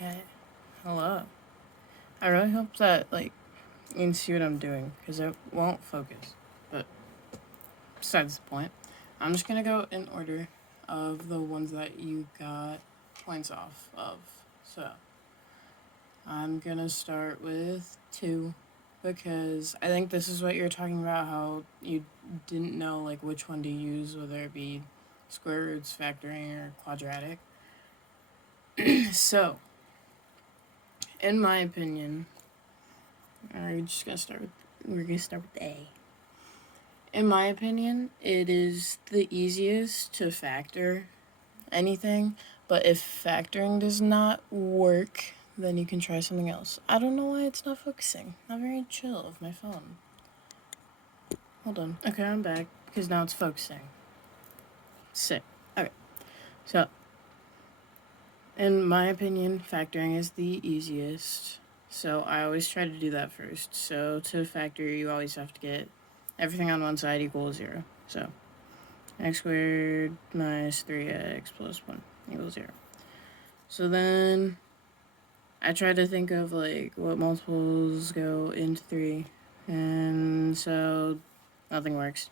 Okay. Hello. I really hope that, you can see what I'm doing, because it won't focus. But, besides the point, I'm just gonna go in order of the ones that you got points off of. So, I'm gonna start with 2, because I think this is what you're talking about, how you didn't know, which one to use, whether it be square roots, factoring, or quadratic. So, in my opinion, we're gonna start with A. In my opinion, it is the easiest to factor anything, but if factoring does not work, then you can try something else. I don't know why it's not focusing. Not very chill of my phone. Hold on. Okay, I'm back because now it's focusing. Sick. Okay. So, in my opinion, factoring is the easiest. So I always try to do that first. So to factor, you always have to get everything on one side equals 0. So x squared minus 3x plus 1 equals 0. So then I try to think of what multiples go into 3, and so nothing works.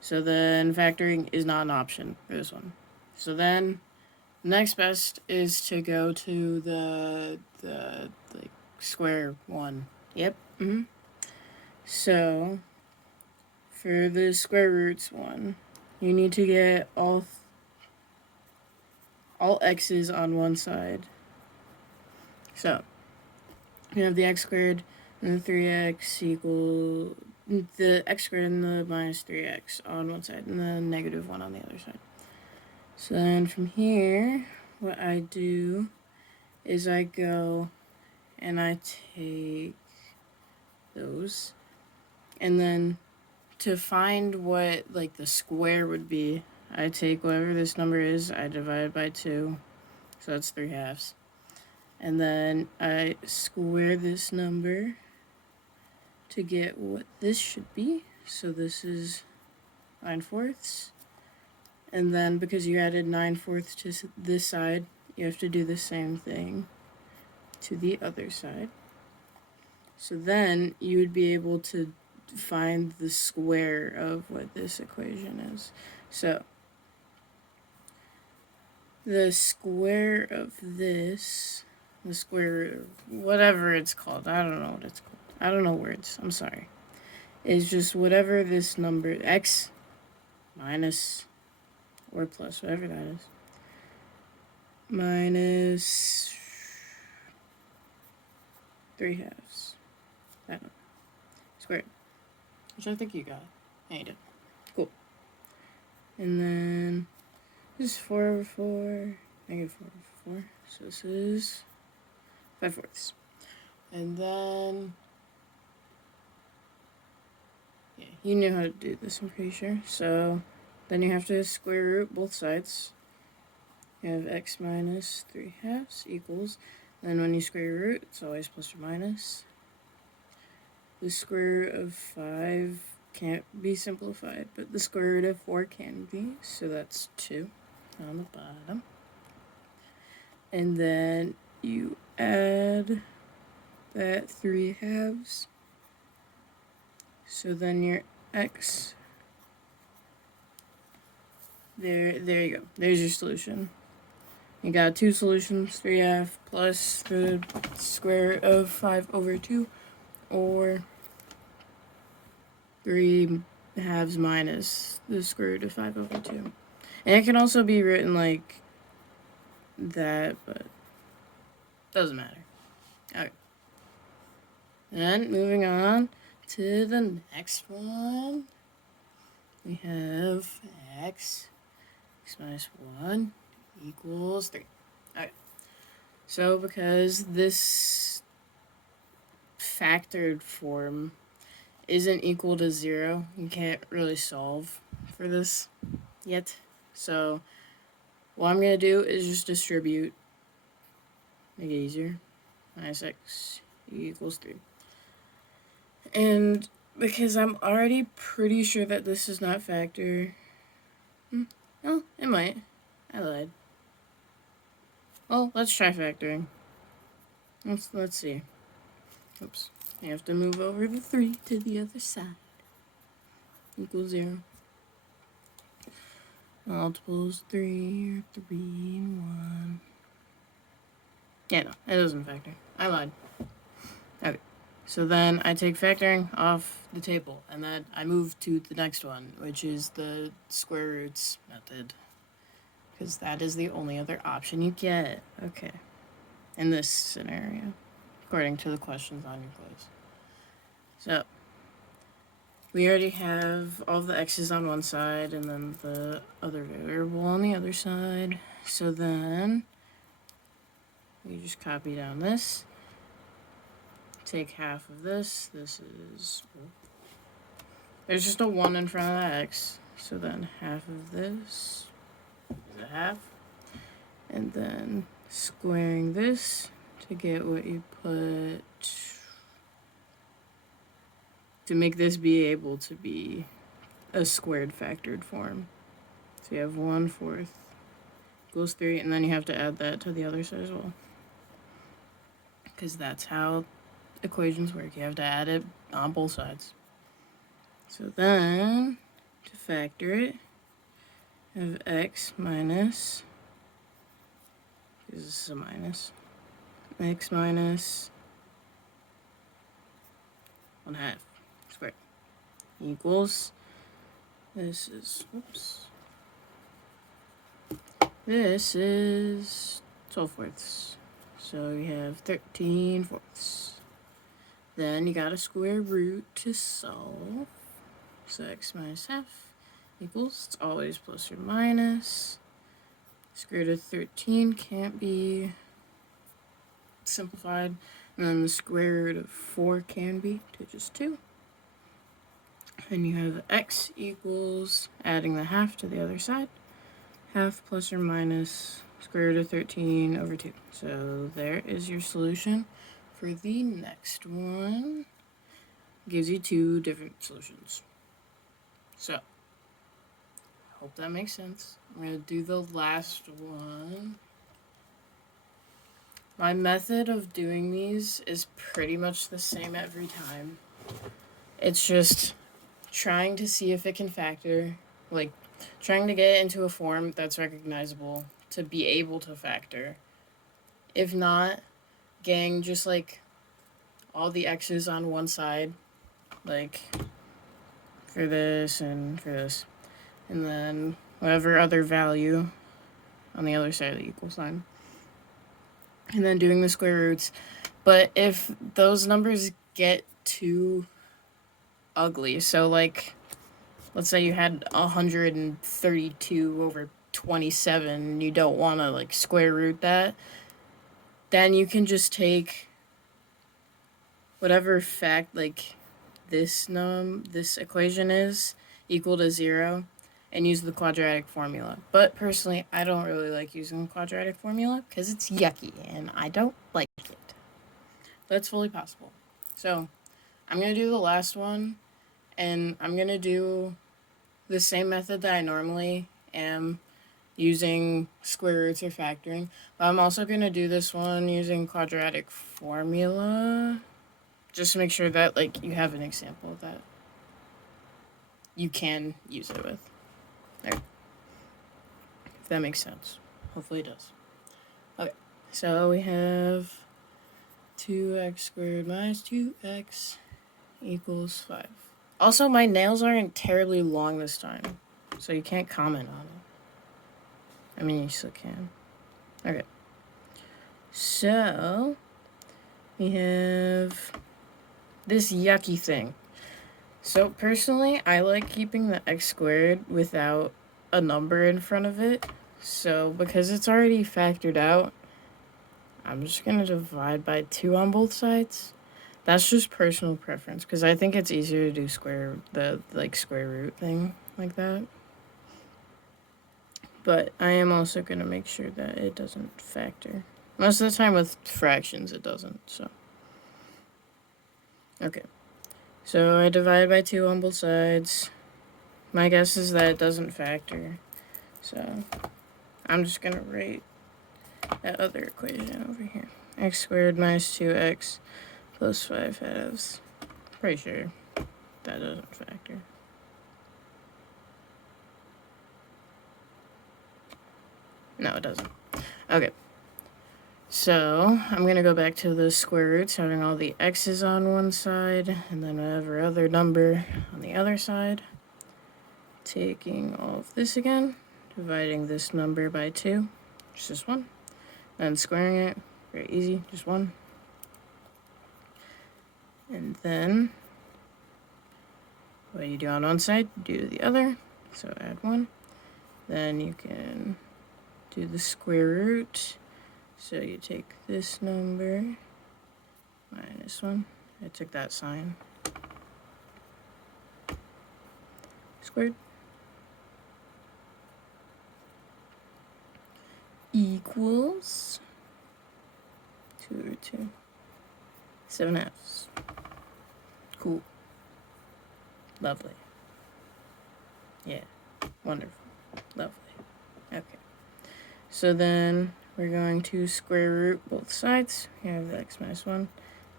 So then factoring is not an option for this one. So then next best is to go to the square one. Yep. So for the square roots one, you need to get all x's on one side. So you have the x squared and the 3x equal the x squared and the minus 3x on one side and the negative 1 on the other side. So then from here, what I do is I go and I take those, and then to find what the square would be, I take whatever this number is, I divide it by 2, so that's 3/2, and then I square this number to get what this should be. So this is 9/4, and then because you added 9/4 to this side, you have to do the same thing to the other side. So then you would be able to find the square of what this equation is. So the square of this, the square, whatever it's called, I don't know what it's called. I don't know words, I'm sorry. Is just whatever this number, x minus or plus, whatever that is, minus 3/2. That number. Squared. Which I think you got. Yeah, you did. Cool. And then this is 4/4, negative 4/4. So this is 5/4. And then, yeah, you knew how to do this, I'm pretty sure. So then you have to square root both sides. You have x minus 3/2 equals, then when you square root, it's always plus or minus. The square root of 5 can't be simplified, but the square root of 4 can be, so that's 2 on the bottom. And then you add that 3/2. So then your x, there you go. There's your solution. You got 2 solutions, 3/2 plus the square root of 5/2, or 3/2 minus the square root of 5/2. And it can also be written like that, but doesn't matter. Okay. And moving on to the next one, we have x minus 1 equals 3. Okay. So because this factored form isn't equal to 0, you can't really solve for this yet. So what I'm going to do is just distribute, make it easier. Minus x equals 3. And because I'm already pretty sure that this is not factor. No, it might. I lied. Well, let's try factoring. Let's see. Oops. You have to move over the 3 to the other side. Equals 0. Multiples 3 or 3 and 1. Yeah, no, it doesn't factor. I lied. Okay. So then I take factoring off the table, and then I move to the next one, which is the square roots method. Because that is the only other option you get. Okay. In this scenario, according to the questions on your quiz. So, we already have all the x's on one side and then the other variable on the other side. So then, we just copy down this. Take half of this. This is... There's just a 1 in front of that x. So then half of this is a half. And then squaring this to get what you put... to make this be able to be a squared factored form. So you have 1/4 equals 3, and then you have to add that to the other side as well. Because that's how equations work. You have to add it on both sides. So then, to factor it, I have x minus, because this is a minus, x minus 1/2 squared equals, this is 12/4. So we have 13/4. Then you got a square root to solve. So x minus half equals, it's always plus or minus. Square root of 13 can't be simplified. And then the square root of 4 can be, which is 2. And you have x equals, adding the half to the other side, half plus or minus square root of 13 over 2. So there is your solution for the next one. Gives you 2 different solutions. So, I hope that makes sense. I'm going to do the last one. My method of doing these is pretty much the same every time. It's just trying to see if it can factor, like trying to get it into a form that's recognizable to be able to factor. If not, getting just like all the x's on one side, like for this and for this, and then whatever other value on the other side of the equal sign, and then doing the square roots. But if those numbers get too ugly, so like let's say you had 132 over 27 and you don't want to like square root that, then you can just take whatever fact like this equation is equal to 0 and use the quadratic formula. But personally, I don't really like using the quadratic formula because it's yucky and I don't like it. That's fully possible. So I'm going to do the last one, and I'm going to do the same method that I normally am using square roots or factoring. But I'm also going to do this one using quadratic formula, just to make sure that like you have an example of that you can use it with. There. If that makes sense. Hopefully it does. Okay, so we have 2x squared minus 2x equals 5. Also, my nails aren't terribly long this time, so you can't comment on it. I mean, you still can. Okay. So, we have this yucky thing. So, personally, I like keeping the x squared without a number in front of it. So, because it's already factored out, I'm just going to divide by 2 on both sides. That's just personal preference, because I think it's easier to do square root thing like that. But I am also going to make sure that it doesn't factor. Most of the time with fractions, it doesn't, so. Okay. So I divide by 2 on both sides. My guess is that it doesn't factor. So I'm just going to write that other equation over here. x squared minus 2x plus 5 halves. Pretty sure that doesn't factor. No, it doesn't. Okay. So, I'm going to go back to the square roots, having all the x's on one side, and then whatever other number on the other side. Taking all of this again, dividing this number by 2, just 1. Then squaring it, very easy, just 1. And then, what you do on one side, do the other. So add 1. Then you can do the square root. So you take this number, minus 1. I took that sign. Squared. Equals 2 over 2. 7 halves. Cool. Lovely. Yeah. Wonderful. Lovely. Okay. So then we're going to square root both sides. We have x minus 1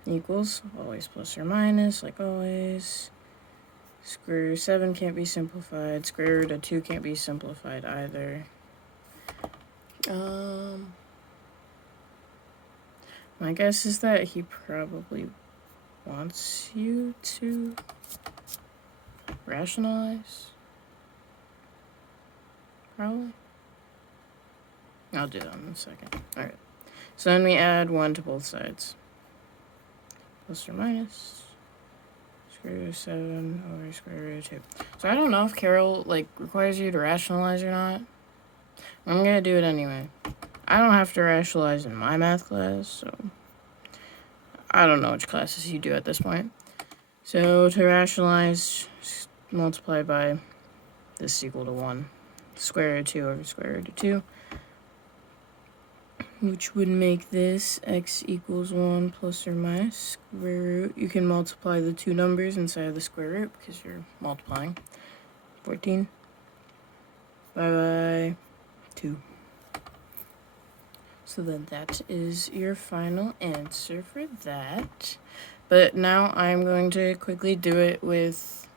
equals, always plus or minus, like always. Square root of 7 can't be simplified. Square root of 2 can't be simplified either. My guess is that he probably wants you to rationalize. Probably. I'll do that in a second. Alright. So then we add 1 to both sides. Plus or minus square root of 7 over square root of 2. So I don't know if Carol requires you to rationalize or not. I'm gonna do it anyway. I don't have to rationalize in my math class, so I don't know which classes you do at this point. So to rationalize, multiply by this equal to 1. Square root of 2 over square root of 2. Which would make this x equals 1 plus or minus square root. You can multiply the two numbers inside of the square root because you're multiplying. 14 by 2. So then that is your final answer for that. But now I'm going to quickly do it with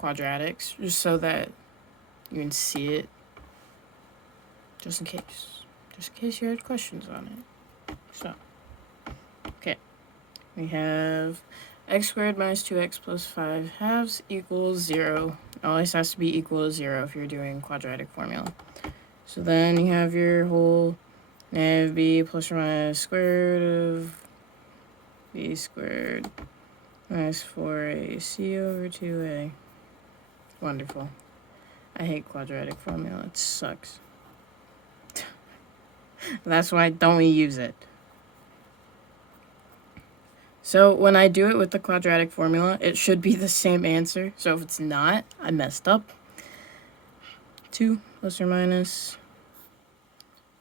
quadratics, just so that you can see it, just in case you had questions on it. So, okay, we have x squared minus 2x plus 5 halves equals 0. It always has to be equal to 0 if you're doing quadratic formula. So then you have your whole negative b plus or minus square root of b squared minus 4ac over 2a. Wonderful. I hate quadratic formula. It sucks. That's why don't we use it. So when I do it with the quadratic formula, it should be the same answer. So if it's not, I messed up. 2 plus or minus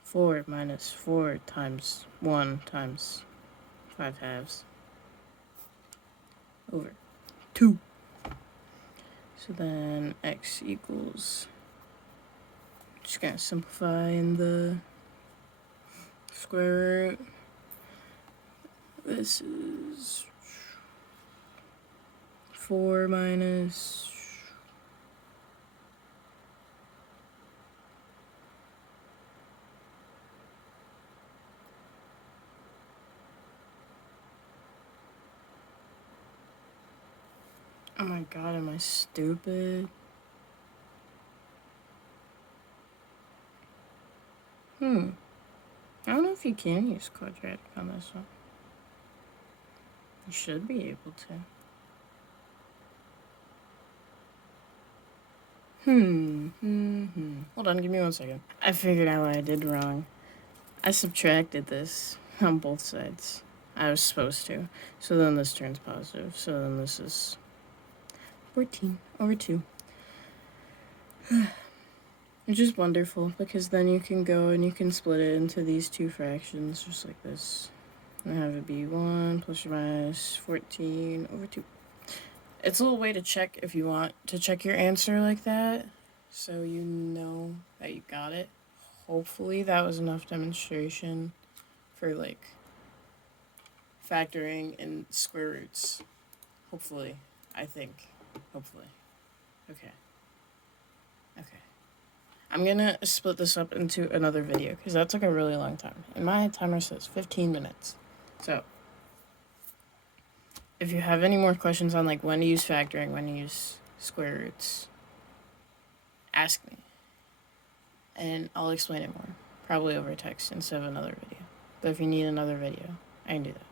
4 minus 4 times 1 times 5 halves over 2. So then x equals, just gonna simplify in the square root. This is 4 minus oh my god, am I stupid? I don't know if you can use quadratic on this one. You should be able to. Hold on, give me 1 second. I figured out what I did wrong. I subtracted this on both sides. I was supposed to. So then this turns positive. So then this is 14 over 2. Which is wonderful, because then you can go and you can split it into these two fractions, just like this. And have it be 1 plus or minus 14 over 2. It's a little way to check if you want to check your answer like that, so you know that you got it. Hopefully that was enough demonstration for factoring in square roots. Hopefully. I think. Hopefully. Okay. Okay. I'm gonna split this up into another video because that took a really long time. And my timer says 15 minutes. So, if you have any more questions on like when to use factoring, when to use square roots, ask me. And I'll explain it more. Probably over text instead of another video. But if you need another video, I can do that.